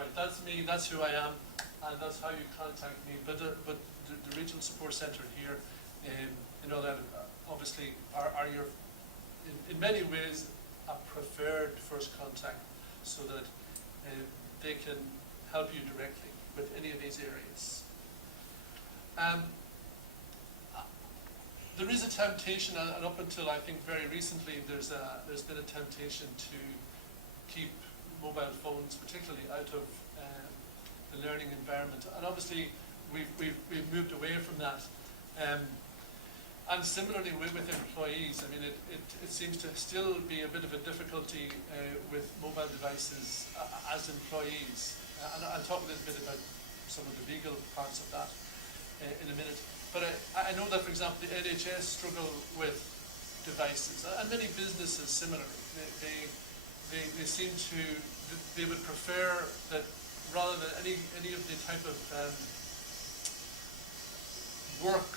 right, that's me, that's who I am, and that's how you contact me. But the regional support centre here, you know, that obviously are your, in many ways, a preferred first contact, so that they can help you directly with any of these areas. There is a temptation, and up until I think very recently, there's been a temptation to keep mobile phones, particularly out of the learning environment, and obviously we've moved away from that. And similarly with employees, I mean, it seems to still be a bit of a difficulty with mobile devices as employees, and I'll talk a little bit about some of the legal parts of that in a minute. But I know that, for example, the NHS struggle with devices, and many businesses similarly. They seem to, they would prefer that rather than any of the type of work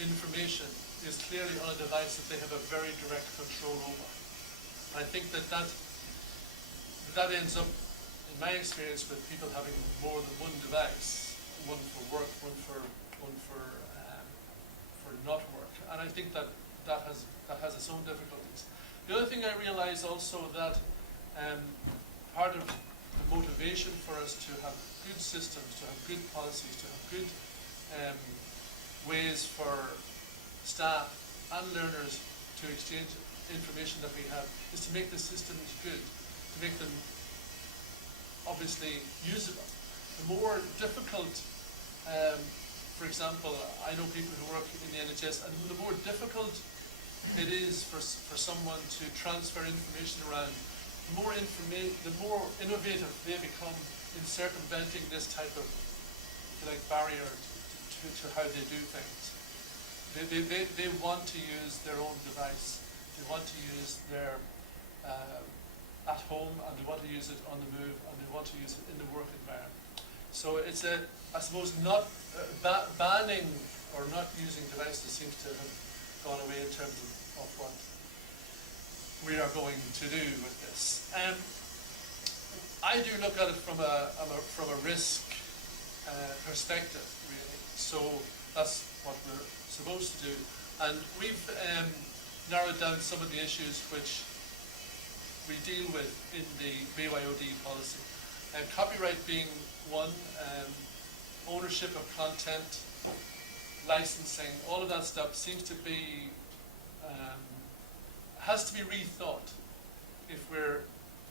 information is clearly on a device that they have a very direct control over. I think that ends up, in my experience, with people having more than one device, one for work, one for not work, and I think that has its own difficulties. The other thing I realise also that part of the motivation for us to have good systems, to have good policies, to have good ways for staff and learners to exchange information that we have is to make the systems good, to make them obviously usable. The more difficult, for example, I know people who work in the NHS, and the more difficult it is for someone to transfer information around, the more innovative they become in circumventing this type of barrier to how they do things. They want to use their own device. They want to use their at home, and they want to use it on the move, and they want to use it in the work environment. So it's I suppose not banning or not using devices seems to have gone away in terms of what we are going to do with this. I do look at it from a risk perspective, really. So that's what we're supposed to do, and we've narrowed down some of the issues which we deal with in the BYOD policy. Copyright being one, ownership of content, licensing, all of that stuff seems to be, has to be rethought if we're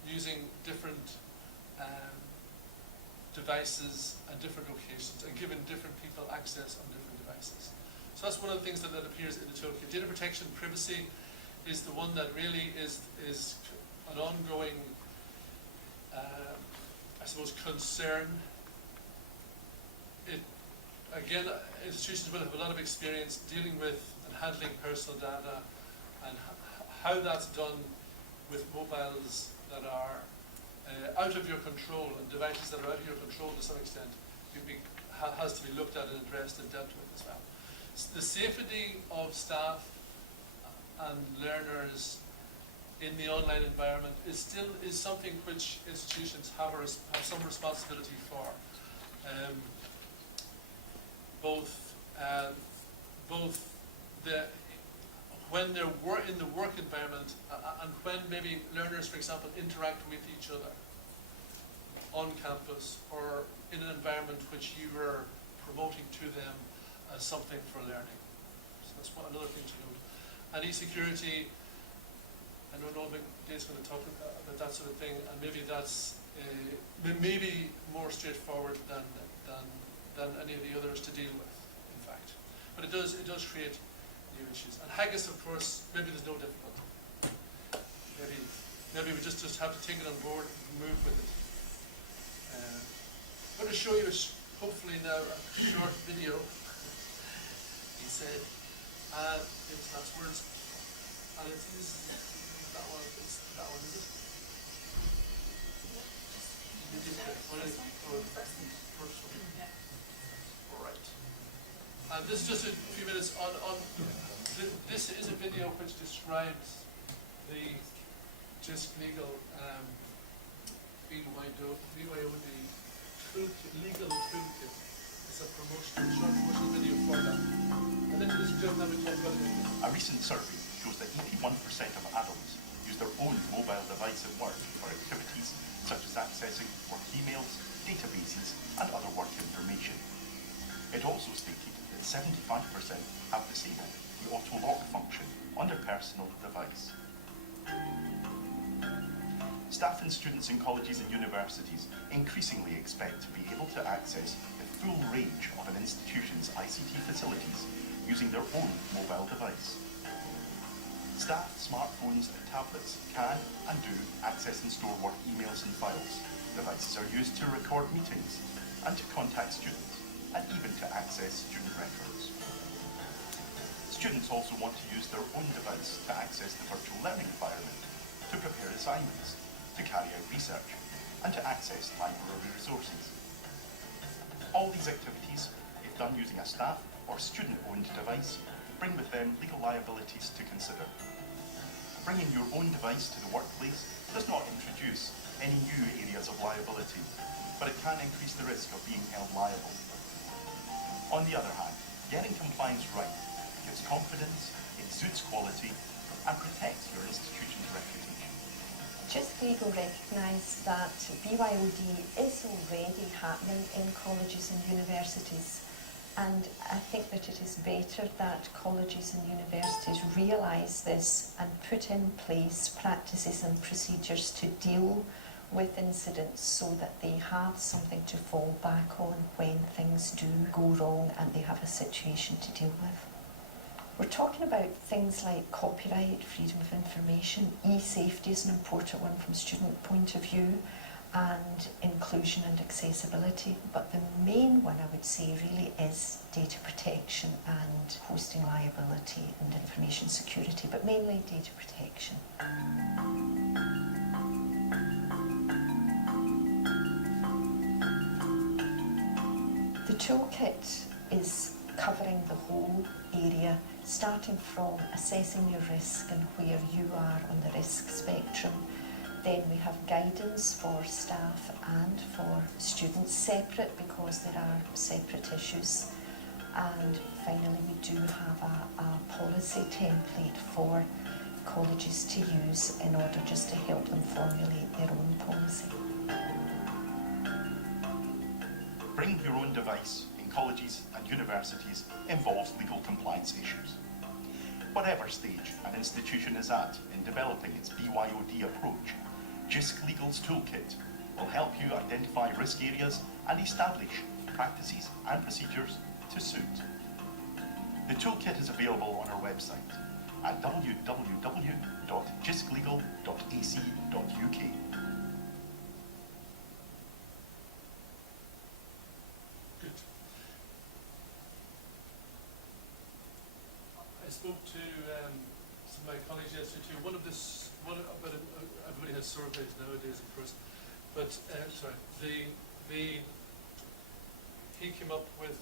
using different devices at different locations and giving different people access on different devices. So that's one of the things that appears in the toolkit. Data protection and privacy is the one that really is an ongoing, I suppose, concern. Again, institutions will have a lot of experience dealing with and handling personal data, and how that's done with mobiles that are out of your control and devices that are out of your control to some extent has to be looked at and addressed and dealt with as well. The safety of staff and learners in the online environment is something which institutions have some responsibility for. When they're in the work environment and when maybe learners, for example, interact with each other on campus or in an environment which you are promoting to them as something for learning. So that's another thing to note. And e-security, I don't know if Dave's going to talk about that sort of thing, and maybe that's maybe more straightforward than any of the others to deal with, in fact. But it does create new issues. And Haggis, of course, maybe there's no difficulty. Maybe we just have to take it on board and move with it. I'm going to show you, hopefully now, a short video. He said, it's last words, and it is that one. It's that one, is it? First one. All right. And this is just a few minutes on this is a video which describes the JISC Legal BYOD BYOD legal toolkit. It's a short promotional video for that. And then this gentleman we talked about it. A recent survey shows that 81% of adults use their own mobile device at work for activities such as accessing work emails, databases, and other work information. It also stated that 75% have disabled the auto lock function on their personal device. Staff and students in colleges and universities increasingly expect to be able to access the full range of an institution's ICT facilities using their own mobile device. Staff smartphones and tablets can and do access and store work emails and files. Devices are used to record meetings and to contact students, and even to access student records. Students also want to use their own device to access the virtual learning environment, to prepare assignments, to carry out research, and to access library resources. All these activities, if done using a staff or student-owned device, bring with them legal liabilities to consider. Bringing your own device to the workplace does not introduce any new areas of liability, but it can increase the risk of being held liable. On the other hand, getting compliance right gives confidence, exudes quality, and protects your institution's reputation. JISC Legal recognise that BYOD is already happening in colleges and universities, and I think that it is better that colleges and universities realise this and put in place practices and procedures to deal with incidents so that they have something to fall back on when things do go wrong and they have a situation to deal with. We're talking about things like copyright, freedom of information, e-safety is an important one from a student point of view, and inclusion and accessibility. But the main one I would say really is data protection and hosting liability and information security, but mainly data protection. The toolkit is covering the whole area, starting from assessing your risk and where you are on the risk spectrum. Then we have guidance for staff and for students, separate because there are separate issues. And finally, we do have a policy template for colleges to use in order just to help them formulate their own policy. Bringing your own device in colleges and universities involves legal compliance issues. Whatever stage an institution is at in developing its BYOD approach, JISC Legal's toolkit will help you identify risk areas and establish practices and procedures to suit. The toolkit is available on our website at www.jisclegal.ac.uk. Good. I spoke to some of my colleagues yesterday too. Everybody has surveys nowadays, of course, but he came up with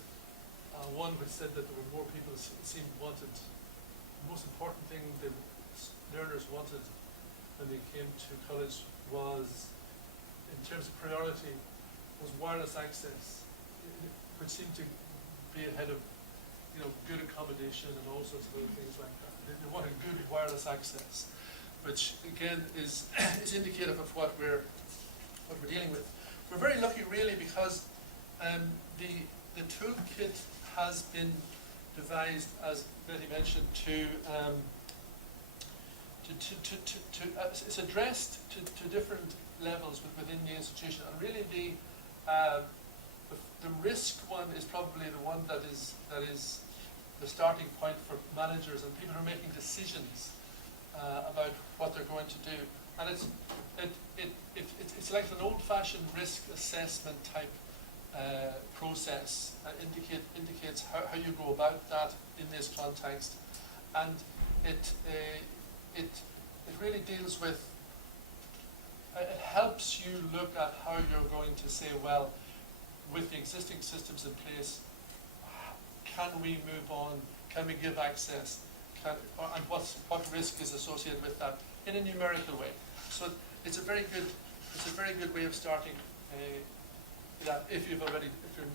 one which said that there were more people seemed wanted. The most important thing the learners wanted when they came to college was, in terms of priority, was wireless access, which seemed to be ahead of, good accommodation and all sorts of other things like that. They wanted good wireless access, which again is indicative of what we're dealing with. We're very lucky, really, because the toolkit has been devised, as Betty mentioned, it's addressed to different levels within the institution, and really the risk one is probably the one that is the starting point for managers and people who are making decisions about what they're going to do. And it's like an old-fashioned risk assessment type process. Indicates how you go about that in this context, and it really deals with. It helps you look at how you're going to say, well, with the existing systems in place, can we move on? Can we give access? And what risk is associated with that in a numerical way? So it's a very good it's a very good way of starting that if you're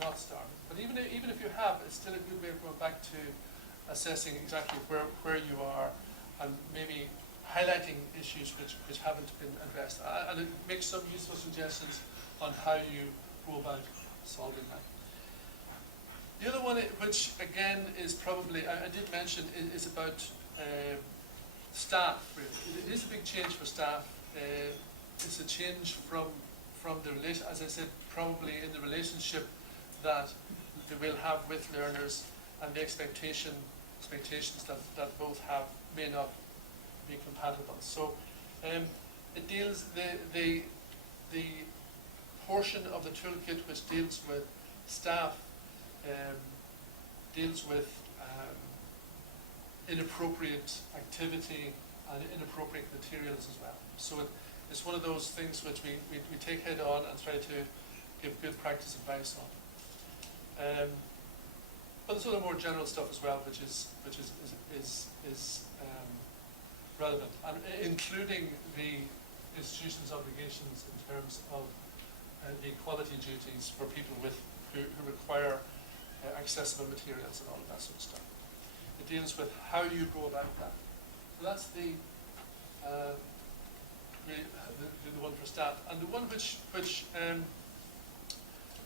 not started. But even if you have, it's still a good way of going back to assessing exactly where you are and maybe highlighting issues which haven't been addressed. And it makes some useful suggestions on how you go about solving that. The other one, which again is probably, I did mention, is about staff, really. It is a big change for staff. It's a change from the relation, as I said, probably in the relationship that they will have with learners, and the expectations that both have may not be compatible. So it deals the portion of the toolkit which deals with staff deals with inappropriate activity and inappropriate materials as well. So it's one of those things which we take head on and try to give good practice advice on. But there's other more general stuff as well, which is relevant, and including the institution's obligations in terms of the equality duties for people who require accessible materials and all of that sort of stuff. It deals with how you go about that. So that's the one for staff, and the one which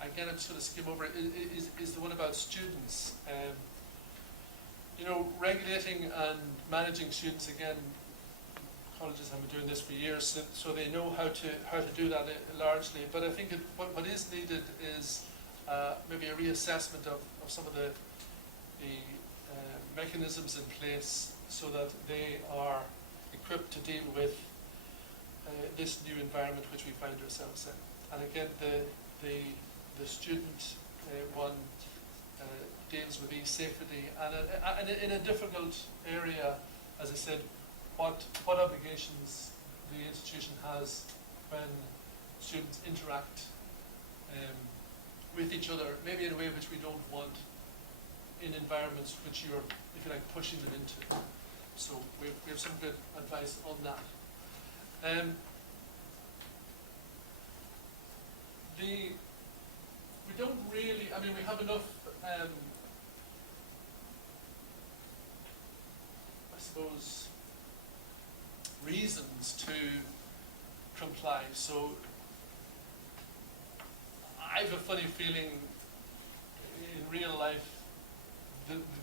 again I'm just going to skim over is the one about students. You know, regulating and managing students, again, colleges have been doing this for years, so they know how to do that largely. But I think what is needed is maybe a reassessment of some of the mechanisms in place so that they are equipped to deal with this new environment which we find ourselves in. And again, the student one deals with e-safety, and in a difficult area, as I said, what obligations the institution has when students interact with each other, maybe in a way which we don't want, in environments which you're, if you like, pushing them into. So we have some good advice on that. We don't really, I mean, we have enough, I suppose, reasons to comply. So I have a funny feeling in real life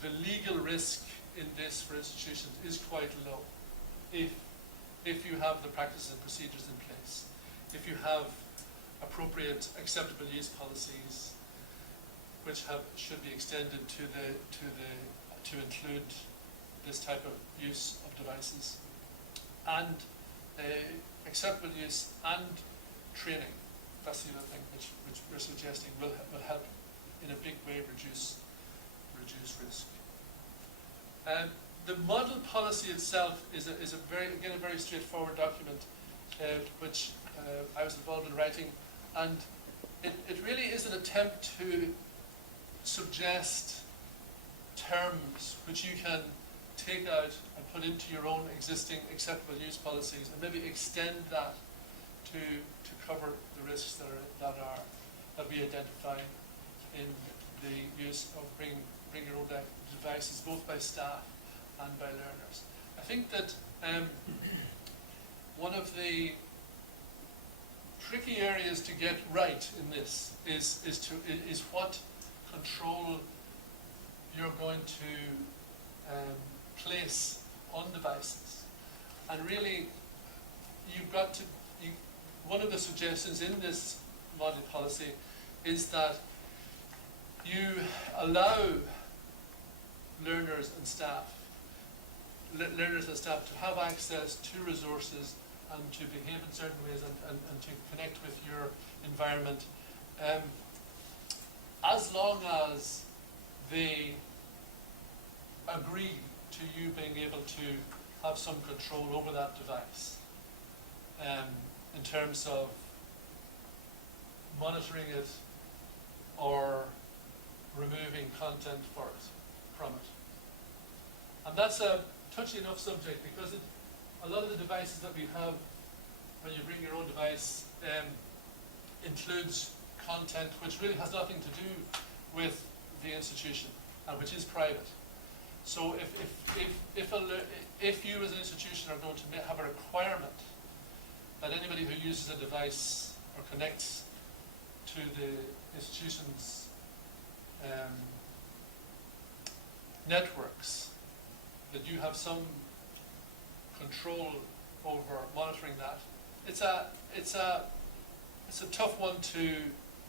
the legal risk in this for institutions is quite low if you have the practices and procedures in place, if you have appropriate acceptable use policies which should be extended to include this type of use of devices, and acceptable use and training. That's the other thing which we're suggesting will help in a big way reduce risk. The model policy itself is a very straightforward document which I was involved in writing, and it really is an attempt to suggest terms which you can take out and put into your own existing acceptable use policies, and maybe extend that to cover the risks that we identify in the use of bring your own devices, both by staff and by learners. I think that one of the tricky areas to get right in this is what control you're going to place on devices. And really, you've got to, one of the suggestions in this model policy is that you allow learners and staff to have access to resources and to behave in certain ways and to connect with your environment, as long as they agree to you being able to have some control over that device in terms of monitoring it or removing content from it. And that's a touchy enough subject because a lot of the devices that we have when you bring your own device, includes content which really has nothing to do with the institution and which is private. So if you as an institution are going to have a requirement that anybody who uses a device or connects to the institution's networks, that you have some control over monitoring that, it's a tough one to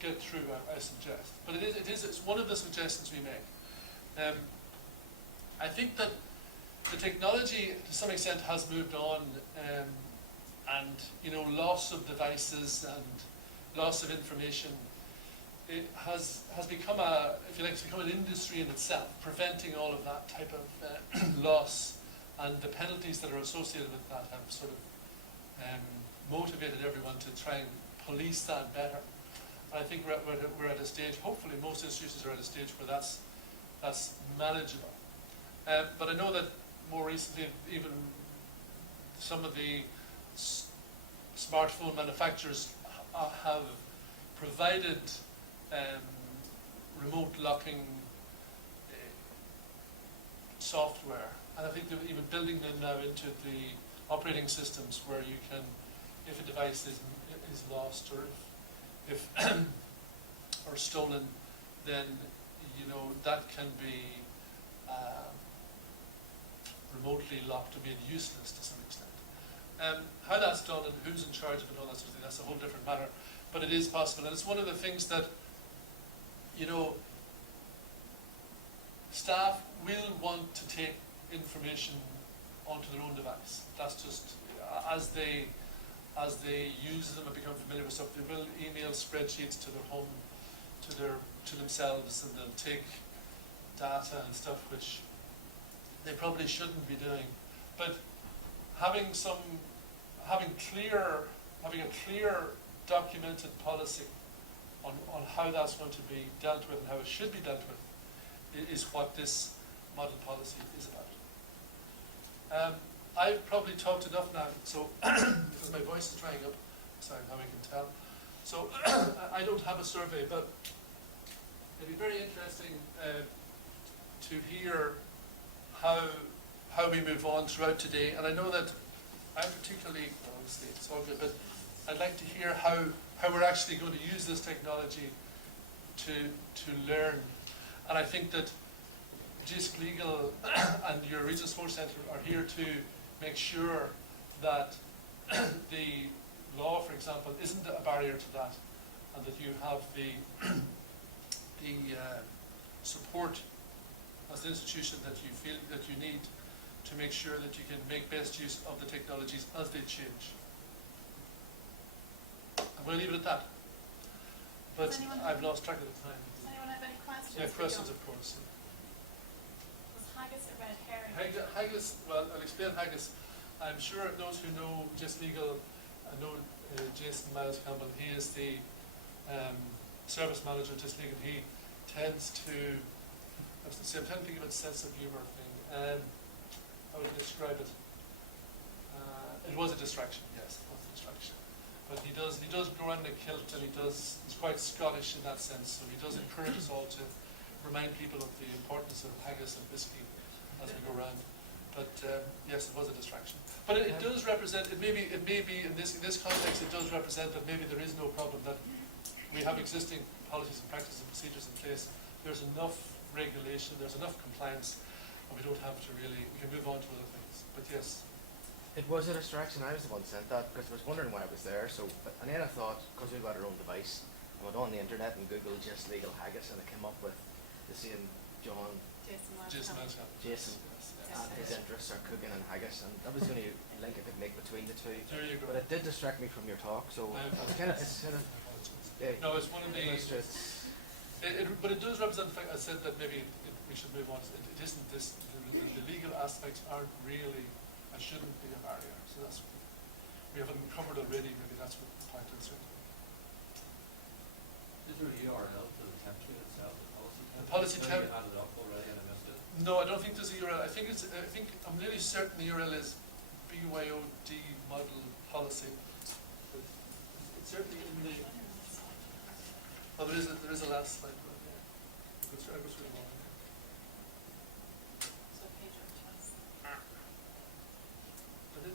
get through, I suggest. But it's one of the suggestions we make. I think that the technology to some extent has moved on, and loss of devices and loss of information, it has become it's become an industry in itself, preventing all of that type of loss, and the penalties that are associated with that have sort of motivated everyone to try and police that better. And I think we're at a stage, hopefully most institutions are at a stage where that's manageable. But I know that more recently, even some of the smartphone manufacturers have provided remote locking software, and I think they're even building them now into the operating systems, where you can, if a device is lost or if or stolen, then that can be remotely locked or made useless to some extent. How that's done and who's in charge of it and all that sort of thing, that's a whole different matter. But it is possible, and it's one of the things that staff will want to take information onto their own device. That's just as they use them and become familiar with stuff, they will email spreadsheets to their home, to themselves, and they'll take data and stuff which they probably shouldn't be doing. But having a clear documented policy on how that's going to be dealt with and how it should be dealt with is what this model policy is about. I've probably talked enough now, so because my voice is drying up, sorry, how I can tell. So I don't have a survey, but it'd be very interesting to hear how we move on throughout today. And I know that I'm particularly, well, obviously it's all good, but I'd like to hear how we're actually going to use this technology to learn. And I think that JISC Legal and your Regional Sports Centre are here to make sure that the law, for example, isn't a barrier to that, and that you have the support as an institution that you feel that you need to make sure that you can make best use of the technologies as they change. I'm going to leave it at that. But I've lost track of the time. Does anyone have any questions? Yeah, questions, of course. Was haggis a red herring? Haggis, well, I'll explain haggis. I'm sure those who know JISC Legal know Jason Miles Campbell. He is the service manager at JISC Legal. He tends to, I'm trying to think of a sense of humour thing. How would I describe it? It was a distraction, yes, it was a distraction. But he does go around in a kilt, and he's quite Scottish in that sense, so he does encourage us all to remind people of the importance of haggis and whiskey as we go around. But yes, it was a distraction. But it does represent, it may be in this context, it does represent that maybe there is no problem, that we have existing policies and practices and procedures in place. There's enough regulation, there's enough compliance, and we don't have to really, we can move on to other things. But yes. It was a distraction. I was the one who sent that because I was wondering why I was there. So, and then I thought, because we've got our own device, I went on the internet and Googled JISC Legal Haggis, and I came up with the same John, Jason, and his interests are cooking and haggis, and that was the only link I could make between the two. There you go. But it did distract me from your talk, so it's kind of, no, it's one of the. But it does represent the fact I said that maybe we should move on. It isn't this. The legal aspects aren't really, and shouldn't be a barrier. So that's, we haven't covered already. Maybe that's what the point is. Is there a URL to the template itself? The policy template. Added up already and I missed it. No, I don't think there's a URL. I think I'm nearly certain the URL is BYOD model policy. certainly in the, oh, there is a last slide. I go through them all. So page over to us. But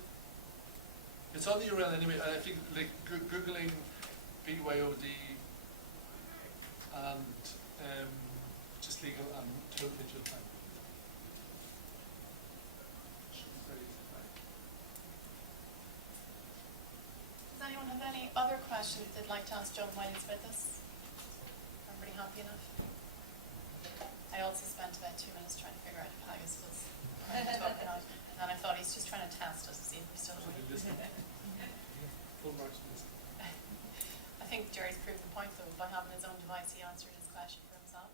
it's on the URL anyway. I think like googling BYOD and JISC Legal and total digital time. Should be very easy to find. Does anyone have any other questions they'd like to ask John while he's with us? Everybody happy enough? I also spent about 2 minutes trying to figure out if Haggis was talking out, and then I thought he's just trying to test us to see if we're still So awake. you listen. Full marks for listening. I think Jerry's proved the point though, by having his own device he answered his question for himself.